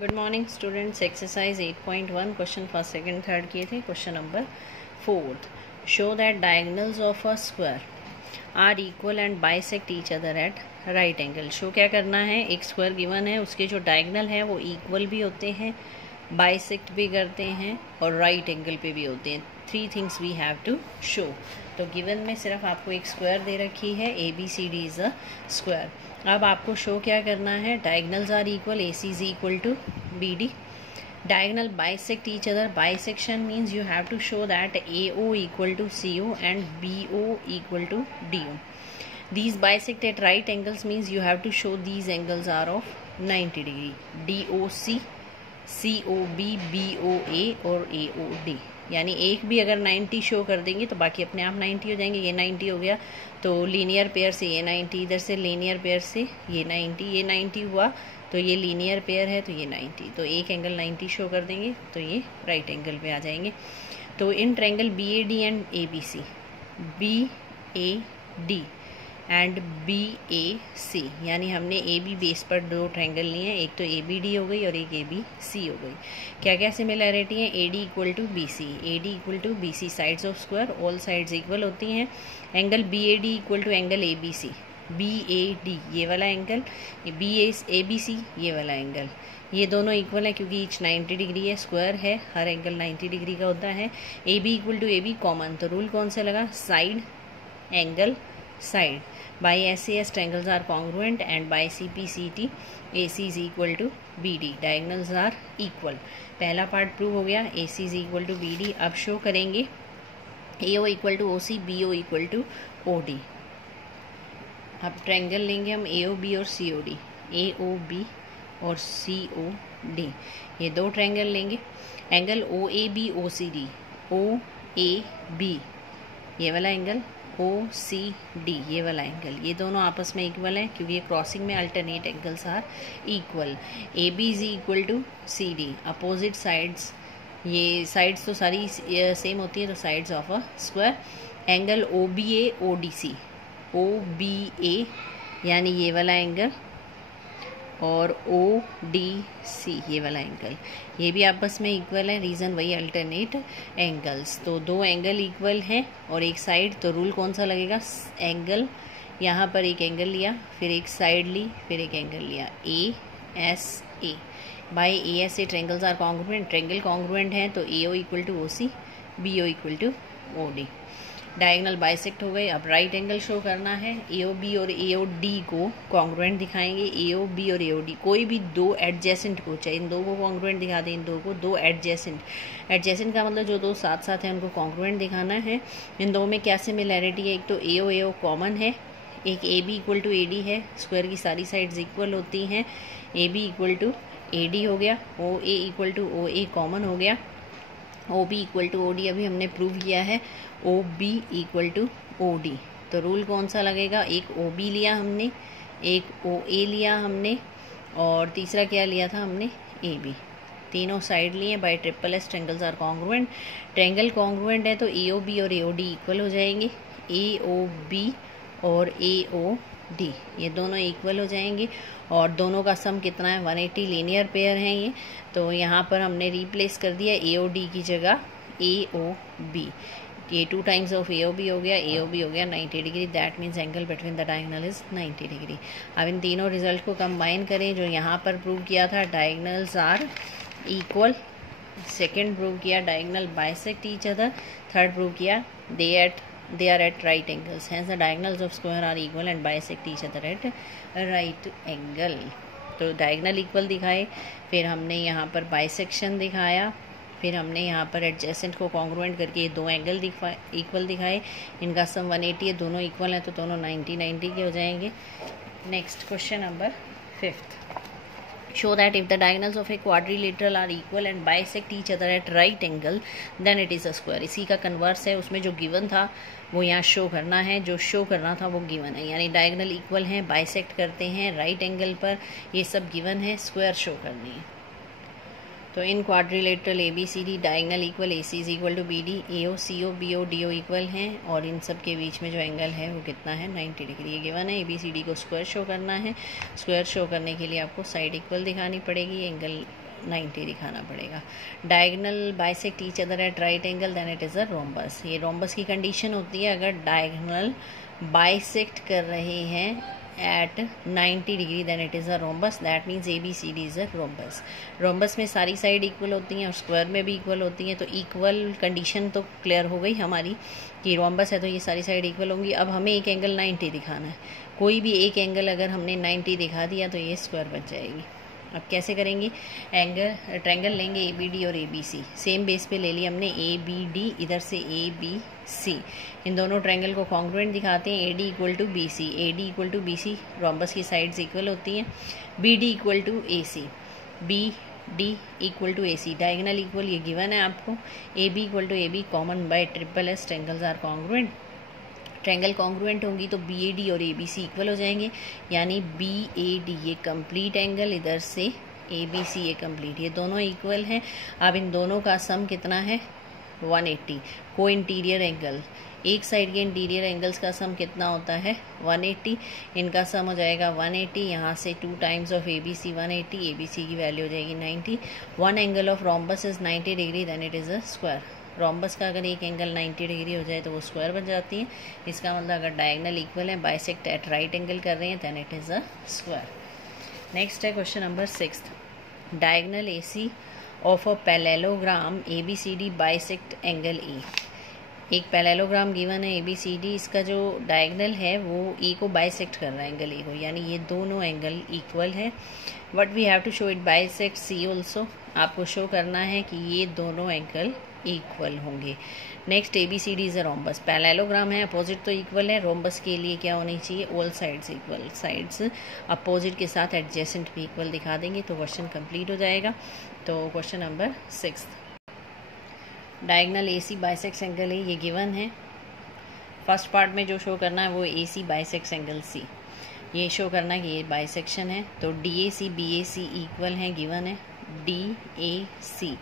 Good morning students. Exercise 8.1 question first second third किए थे। Question number 4, show that diagonals of a square are equal and bisect each other at right angle. Show क्या करना है, एक square given है, उसके जो diagonal है वो इक्वल भी होते हैं, बाइसेक्ट भी करते हैं और राइट एंगल पे भी होते हैं। 3 things we have to show. तो गिवन में सिर्फ आपको एक स्क्वायर दे रखी है, ABCD इज अ स्क्वायर। अब आपको शो क्या करना है, diagonals are equal, AC is equal to BD, diagonal bisect each other. Bisection means you have to show that AO equal to CO and BO equal to DO. These bisect at right angles means you have to show these angles are of 90 degree. DOC, COB, BOA और AOD, यानी एक भी अगर 90 show कर देंगे तो बाकी अपने आप 90 हो जाएंगे। ये 90 हो गया तो लीनियर पेयर से ये 90, इधर से लीनियर पेयर से ये 90, ये 90 हुआ तो ये लीनियर पेयर है तो ये 90, तो एक एंगल 90 शो कर देंगे तो ये राइट एंगल पे आ जाएंगे। तो in triangle BAD and ABC, BAD and BAC, यानी हमने AB बेस पर 2 ट्रायंगल लिए हैं, एक तो ABD हो गई और एक ABC हो गई। क्या क्या सिमिलैरिटी है, AD equal to BC, AD equal to BC, sides of square all sides equal होती हैं। Angle BAD equal to angle ABC, BAD ये वाला एंगल, ABC ये वाला एंगल, ये दोनों इक्वल है क्योंकि ईच 90 डिग्री है, स्क्वायर है, हर एंगल 90 डिग्री का होता है। AB equal to AB common, तो रूल कौन सा लगा, side angle side. By SAS triangles are congruent and by CPCT AC is equal to BD, diagonals are equal. पहला पार्ट प्रूव हो गया, AC is equal to BD। अब show करेंगे AO equal to OC, BO equal to OD। अब triangle लेंगे हम AOB और COD, AOB और COD, ये 2 ट्रायंगल लेंगे। एंगल OAB OCD, OAB ये वाला एंगल, OCD ये वाला एंगल, ये दोनों आपस में इक्वल हैं क्योंकि ये क्रॉसिंग में alternate angles are equal. AB is equal to CD, opposite sides, ये साइड्स तो सारी सेम होती है तो sides of a square. Angle OBA ODC, OBA यानी ये वाला एंगल और ODC ये वाला एंगल, ये भी आपस में इक्वल है, रीज़न वही अल्टरनेट एंगल्स। तो 2 एंगल इक्वल हैं और एक साइड, तो रूल कौन सा लगेगा, एंगल यहाँ पर एक एंगल लिया, फिर एक साइड ली, फिर एक एंगल लिया, ASA। By ASA triangles are congruent, triangle congruent है तो AO equal to OC, BO equal to OD। Diagonal bisect हो गए। अब राइट एंगल शो करना है, AOB और AOD को कॉन्ग्रुएंट दिखाएंगे। AOB और AOD कोई भी 2 एडजेसेंट को, चाहे इन 2 को कॉन्ग्रुएंट दिखा दें, इन 2 को 2 एडजेसेंट, एडजेसेंट का मतलब जो 2 साथ साथ हैं उनको कॉन्ग्रुएंट दिखाना है। इन 2 में क्या सिमिलैरिटी है, एक तो AO कॉमन है, एक AB इक्वल टू AD है, स्क्वायर की सारी साइड्स इक्वल होती हैं। AB इक्वल टू AD हो गया, OA equal to OA common हो गया, OB इक्वल टू OD अभी हमने प्रूव किया है, OB इक्वल टू OD। तो रूल कौन सा लगेगा, एक OB लिया हमने, एक OA लिया हमने और तीसरा क्या लिया था हमने, AB। तीनों साइड लिए by SSS triangles are congruent. Triangle congruent है तो AOB और AOD इक्वल हो जाएंगे, AOB और AOD ये दोनों इक्वल हो जाएंगे और दोनों का सम कितना है, 180, लीनियर पेयर हैं ये। तो यहाँ पर हमने रिप्लेस कर दिया AOD की जगह AOB, ये 2 टाइम्स ऑफ AOB हो गया, AOB हो गया 90 degree, that means angle between the diagonal is 90 degree. अब इन तीनों रिजल्ट को कंबाइन करें, जो यहाँ पर प्रूव किया था diagonals are equal, second prove किया diagonal bisect each other, third prove किया they are at right angles, hence the diagonals of square are equal and bisect each other at right angle। तो diagonal equal दिखाए, फिर हमने यहाँ पर bisection दिखाया, फिर हमने यहाँ पर एडजेसेंट को कॉन्ग्रुएंट करके ये 2 एंगल इक्वल दिखाए, इनका सम 180 है, दोनों इक्वल हैं तो दोनों 90 के हो जाएंगे। Next question number 5th, show that if the diagonals of a quadrilateral are equal and bisect each other at right angle then it is a square। इसी का कन्वर्स है, उसमें जो गिवन था वो यहाँ शो करना है, जो शो करना था वो गिवन है, यानी डायगोनल इक्वल हैं, बाइसेक्ट करते हैं राइट एंगल पर, ये सब गिवन है, स्क्वायर शो करनी है। तो in quadrilateral ABCD diagonal equal, AC is equal to BD, AO CO BO DO equal हैं और इन सब के बीच में जो एंगल है वो कितना है, 90 डिग्री। ये गिवन है, ABCD को स्क्वायर शो करना है। स्क्वायर शो करने के लिए आपको साइड इक्वल दिखानी पड़ेगी, एंगल 90 दिखाना पड़ेगा। Diagonal bisect each other at right angle then it is a rhombus. ये रोम्बस की कंडीशन होती है अगर डायगोनल बाइसेक्ट कर रहे हैं at 90 degree then it is a rhombus. That means ABCD is a rhombus. Rhombus में सारी साइड इक्वल होती हैं और स्क्वायर में भी इक्वल होती हैं, तो इक्वल कंडीशन तो क्लियर हो गई हमारी कि रोम्बस है तो ये सारी साइड इक्वल होंगी। अब हमें एक एंगल 90 दिखाना है। कोई भी एक एंगल अगर हमने 90 दिखा दिया तो ये स्क्वायर बच जाएगी। अब कैसे करेंगे? ट्रायंगल लेंगे ABD और ABC। सेम बेस पे ले लिया हमने ABD, इधर से ABC। इन दोनों ट्रायंगल को कॉन्ग्रुएंट दिखाते हैं। AD equal to BC, AD equal to BC rhombus की साइड्स इक्वल होती हैं। BD equal to AC, BD equal to AC diagonal equal ये गिवन है आपको। AB equal to AB common by SSS triangles are congruent. Triangle congruent होंगी तो BAD और ABC equal हो जाएंगे, यानी BAD ये कंप्लीट एंगल, इधर से ABC ये कंप्लीट, ये दोनों इक्वल हैं। अब इन दोनों का सम कितना है? 180। को इंटीरियर एंगल, एक साइड के इंटीरियर एंगल्स का सम कितना होता है? 180। इनका सम हो जाएगा 180। यहाँ से 2 टाइम्स ऑफ ABC 180, ABC की वैल्यू हो जाएगी 90। One angle of rhombus is 90 degree then it is a square. Rhombus का अगर एक एंगल 90 डिग्री हो जाए तो वो स्क्वायर बन जाती है। इसका मतलब अगर डायगोनल इक्वल है, बाइसेक्ट एट राइट एंगल कर रहे हैं, then it is a square. Next है question number 6। Diagonal AC of a parallelogram ABCD bisect angle E। एक पैरेललोग्राम गिवन है ABCD, इसका जो डायगोनल है वो E को बाइसेक्ट कर रहा है एंगल E को, यानी ये दोनों एंगल इक्वल है। But we have to show it bisect C also. आपको शो करना है कि ये दोनों एंगल इक्वल होंगे। Next ABCD is a rhombus. Parallelogram है, अपोजिट तो इक्वल है। रोम्बस के लिए क्या होनी चाहिए? All sides equal. Sides opposite के साथ एडजेसेंट भी इक्वल दिखा देंगे तो क्वेश्चन कंप्लीट हो जाएगा। तो question number 6, diagonal AC bisects angle है, ये गिवन है। फर्स्ट पार्ट में जो शो करना है वो AC बाइसेक्ट्स एंगल C, ये शो करना है कि ये बाइसेक्शन है। तो DAC BAC इक्वल है, गिवन है। DAC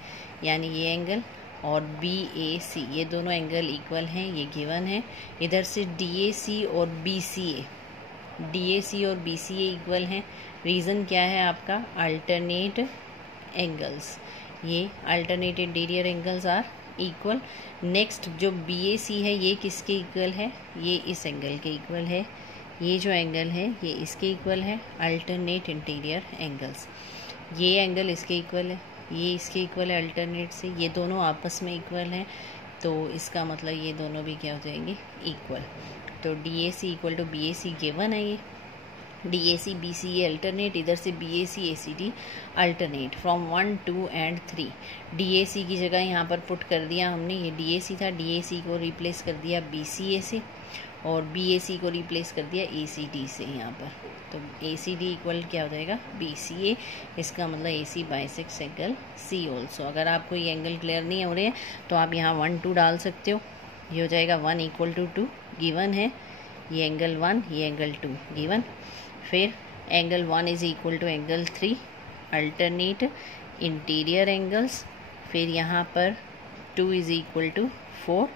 यानी ये एंगल और BAC ये दोनों एंगल इक्वल हैं, ये गिवन है। इधर से DAC और BCA इक्वल हैं। रीज़न क्या है आपका? अल्टरनेट एंगल्स, ये alternate interior angles are equal. Next जो BAC है ये किसके इक्वल है? ये इस एंगल के इक्वल है। ये जो एंगल है ये इसके इक्वल है, अल्टरनेट इंटीरियर एंगल्स। ये एंगल इसके इक्वल है, ये इसके इक्वल है अल्टरनेट से, ये दोनों आपस में इक्वल हैं, तो इसका मतलब ये दोनों भी क्या हो जाएंगे? इक्वल। तो DAC equal to BAC given है। ये DAC BCA अल्टरनेट, इधर से BAC ACD alternate from 1, 2 and 3। DAC की जगह यहाँ पर पुट कर दिया हमने, ये DAC था, DAC को रिप्लेस कर दिया BCA से और BAC को रिप्लेस कर दिया ACD से यहाँ पर। तो ACD इक्वल क्या हो जाएगा? BCA। इसका मतलब AC bisects angle C also. अगर आपको ये एंगल क्लियर नहीं हो रहे हैं तो आप यहाँ 1, 2 डाल सकते हो। ये हो जाएगा 1 इक्वल टू 2 गिवन है। ये एंगल 1, ये एंगल 2 गिवन। फिर angle 1 is equal to angle 3 alternate interior angles. फिर यहाँ पर 2 is equal to 4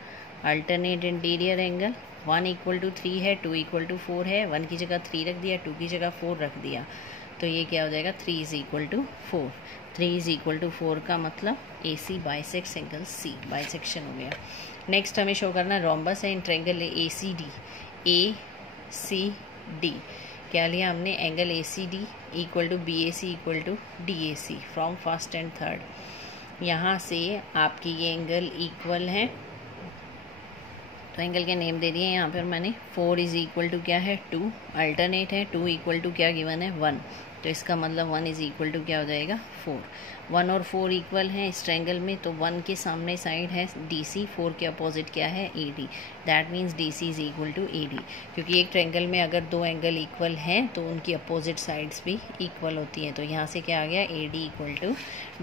alternate interior angle. 1 equal to 3 है, 2 इक्वल टू 4 है। 1 की जगह 3 रख दिया, 2 की जगह 4 रख दिया, तो ये क्या हो जाएगा? 3 is equal to 4। 3 is equal to 4 का मतलब AC bisects angle C, bisection हो गया। नेक्स्ट हमें शो करना है रोम्बस है इन ट्रायंगल ACD। क्या लिया हमने? Angle ACD equal to BAC equal to DAC from first and third. यहाँ से आपकी ये एंगल इक्वल है, तो एंगल के नेम दे दिए यहाँ पर मैंने। 4 इज इक्वल टू क्या है? 2 अल्टरनेट है। 2 इक्वल टू क्या गिवन है? 1, तो इसका मतलब 1 इज इक्वल टू क्या हो जाएगा? 4। 1 और 4 इक्वल हैं इस ट्रायंगल में, तो 1 के सामने साइड है DC, 4 के अपोजिट क्या है? AD। That means DC is equal to AD, क्योंकि एक ट्रायंगल में अगर 2 एंगल इक्वल हैं तो उनकी अपोजिट साइड्स भी इक्वल होती हैं। तो यहाँ से क्या आ गया? AD equal to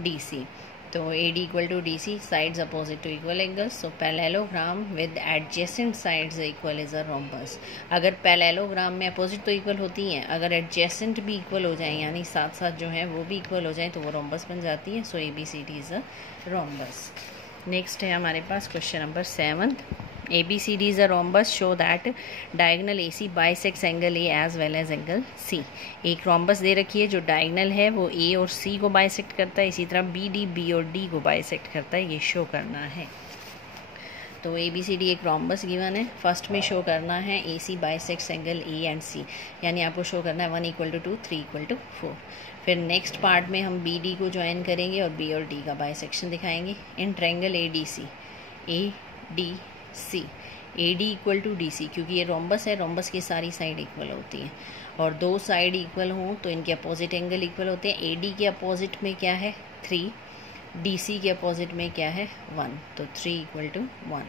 DC। तो AD equal to DC, sides opposite to equal angles. So parallelogram with adjacent sides equal is a rhombus. अगर पैरेललोग्राम में अपोजिट तो इक्वल होती हैं, अगर एडजेसेंट भी इक्वल हो जाएं, यानी साथ साथ जो है वो भी इक्वल हो जाएं, तो वो रोम्बस बन जाती है। सो ABCD is a rhombus. Next है हमारे पास question number 7। ABCD is a rhombus, show that diagonal AC bisects angle A as well as angle C. एक rhombus दे रखी है जो diagonal है वो A और C को bisect करता है, इसी तरह BD B और D को bisect करता है, ये शो करना है। तो ABCD एक rhombus गिवन है, फर्स्ट में शो करना है AC bisects angle A and C, यानी आपको शो करना है 1 = 2 3 = 4। फिर नेक्स्ट पार्ट में हम BD को ज्वाइन करेंगे और B और D का बाइसेक्शन दिखाएंगे in triangle ADC। AD = DC, क्योंकि ये रोम्बस है, रोम्बस की सारी साइड इक्वल होती हैं और दो साइड इक्वल हों तो इनके अपोजिट एंगल इक्वल होते हैं। AD के अपोजिट में क्या है 3, DC के अपोजिट में क्या है 1, तो 3 = 1।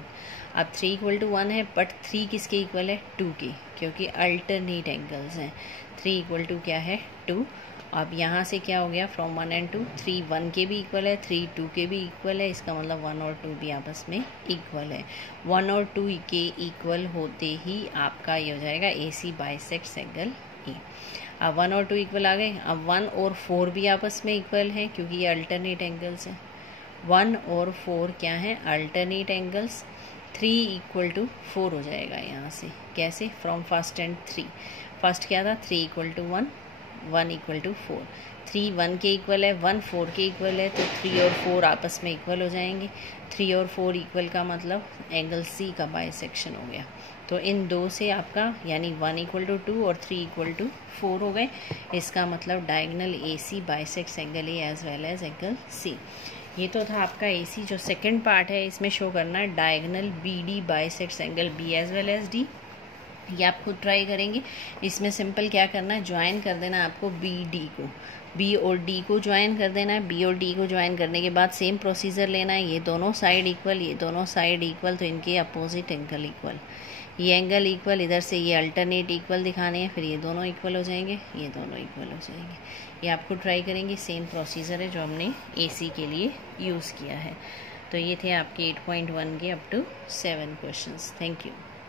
अब 3 = 1 है, बट 3 किसके इक्वल है 2 के, क्योंकि अल्टरनेट एंगल्स हैं। 3 = क्या है 2। अब यहाँ से क्या हो गया फ्रॉम 1 and 2, 3 1 के भी इक्वल है, 3 2 के भी इक्वल है, इसका मतलब 1 और 2 भी आपस में इक्वल है। 1 और 2 के इक्वल होते ही आपका ये हो जाएगा AC bisects एंगल A। अब 1 और 2 इक्वल आ गए। अब 1 और 4 भी आपस में इक्वल है क्योंकि ये अल्टरनेट एंगल्स हैं। 1 और 4 क्या है अल्टरनेट एंगल्स। 3 = 4 हो जाएगा यहाँ से, कैसे फ्रॉम फर्स्ट एंड 3। फर्स्ट क्या था 3 = 1, 1 = 4। 3 1 के इक्वल है, 1 4 के इक्वल है, तो 3 और 4 आपस में इक्वल हो जाएंगे। 3 और 4 इक्वल का मतलब एंगल C का बाइसेक्शन हो गया। तो इन दो से आपका यानी 1 = 2 और 3 = 4 हो गए। इसका मतलब diagonal AC bisects angle A as well as angle C। ये तो था आपका AC। जो सेकंड पार्ट है इसमें शो करना है diagonal BD bisects angle B as well as D। ये आप खुद ट्राई करेंगे। इसमें सिंपल क्या करना है, ज्वाइन कर देना है आपको BD को, B और D को ज्वाइन कर देना है। B और D को ज्वाइन करने के बाद सेम प्रोसीजर लेना है, ये दोनों साइड इक्वल, ये दोनों साइड इक्वल, तो इनके अपोजिट एंगल इक्वल, ये एंगल इक्वल, इधर से ये अल्टरनेट इक्वल दिखाने हैं, फिर ये दोनों इक्वल हो जाएंगे, ये दोनों इक्वल हो जाएंगे। ये आपको ट्राई करेंगे, सेम प्रोसीजर है जो हमने AC के लिए यूज़ किया है। तो ये थे आपके 8.1 के up to 7 questions. Thank you.